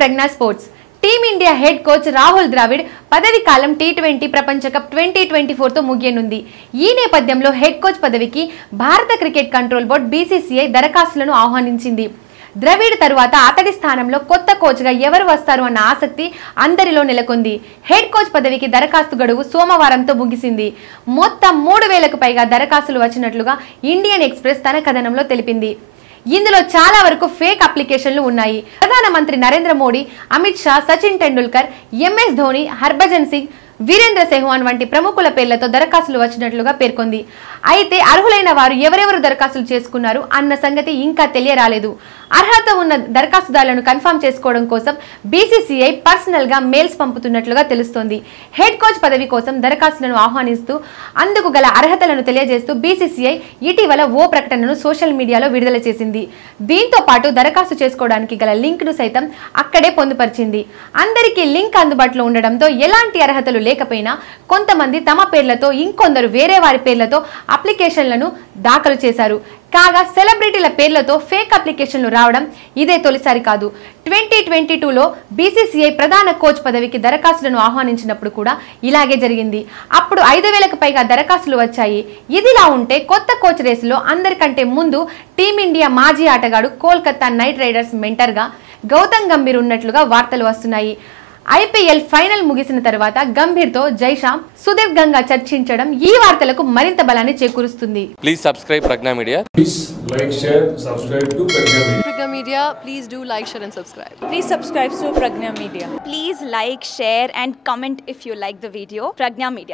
ప్రజ్ఞా sports team India head coach Rahul Dravid పదవి కాలం T20 ప్రపంచ కప్ 2024తో ముగియనుంది. ఈ నేపథ్యంలో హెడ్ కోచ్ పదవికి భారత క్రికెట్ కంట్రోల్ బోర్డు బీసీసీఐ దరఖాస్తులను ఆహ్వానించింది. ద్రవిడ్ తరువాత అతడి స్థానంలో కొత్త కోచ్గా ఎవరు వస్తారు అన్న ఆసక్తి అందరిలో నెలకొంది. హెడ్ కోచ్ పదవికి దరఖాస్తు గడువు సోమవారంతో ముగిసింది. మొత్తం 3000కు పైగా దరఖాస్తులు వచ్చినట్లుగా ఇండియన్ ఎక్స్ప్రెస్ తన కథనంలో తెలిపింది. ఇందులో చాలా వరకు ఫేక్ అప్లికేషన్లు ఉన్నాయి. ప్రధానమంత్రి నరేంద్ర మోడీ, అమిత్ షా, సచిన్ టెండూల్కర్, ఎంఎస్ ధోని, హర్భజన్ సింగ్, వీరేంద్ర సెహ్వాగ్ వంటి ప్రముఖుల పేర్లతో దరఖాస్తులు వచ్చినట్లుగా పేర్కొంది. అయితే అర్హులైన వారు ఎవరెవరు దరఖాస్తులు చేసుకున్నారు అన్న సంగతి ఇంకా తెలియరాలేదు. అర్హత ఉన్న దరఖాస్తుదారులను కన్ఫర్మ్ చేసుకోవడం కోసం బీసీసీఐ పర్సనల్ గా మెయిల్స్ పంపుతున్నట్లుగా తెలుస్తోంది. హెడ్ కోచ్ పదవి కోసం దరఖాస్తులను ఆహ్వానిస్తూ అందుకు గల అర్హతలను తెలియజేస్తూ బీసీసీఐ ఇటీవల ఓ ప్రకటనను సోషల్ మీడియాలో విడుదల చేసింది. దీంతో పాటు దరఖాస్తు చేసుకోవడానికి గల లింక్ ను సైతం అక్కడే పొందుపరిచింది. అందరికీ లింక్ అందుబాటులో ఉండడంతో ఎలాంటి అర్హతలు లేకపోయినా కొంతమంది తమ పేర్లతో, ఇంకొందరు వేరే వారి పేర్లతో అప్లికేషన్లను దాఖలు చేశారు. కాగా సెలబ్రిటీల పేర్లతో ఫేక్ అప్లికేషన్లు రావడం ఇదే తొలిసారి కాదు. 2022లో బీసీసీఐ ప్రధాన కోచ్ పదవికి దరఖాస్తులను ఆహ్వానించినప్పుడు కూడా ఇలాగే జరిగింది. అప్పుడు 5000కు పైగా దరఖాస్తులు వచ్చాయి. ఇదిలా ఉంటే కొత్త కోచ్ రేసులో అందరికంటే ముందు టీమిండియా మాజీ ఆటగాడు, కోల్కతా నైట్ రైడర్స్ మెంటర్గా గౌతమ్ గంభీర్ ఉన్నట్లుగా వార్తలు వస్తున్నాయి. ఐపీఎల్ ఫైనల్ ముగిసిన తర్వాత గంభీర్తో జైషామ్ సుదీర్ఘంగా చర్చించడం ఈ వార్తలకు మరింత బలాన్ని చేకూరుస్తుంది. Please subscribe Prajna media. Please like, share, subscribe to Pragna Media. Pragna Media, please do like, share and subscribe. Please subscribe to Pragna Media. Please like, share and comment if you like the video. Pragna Media.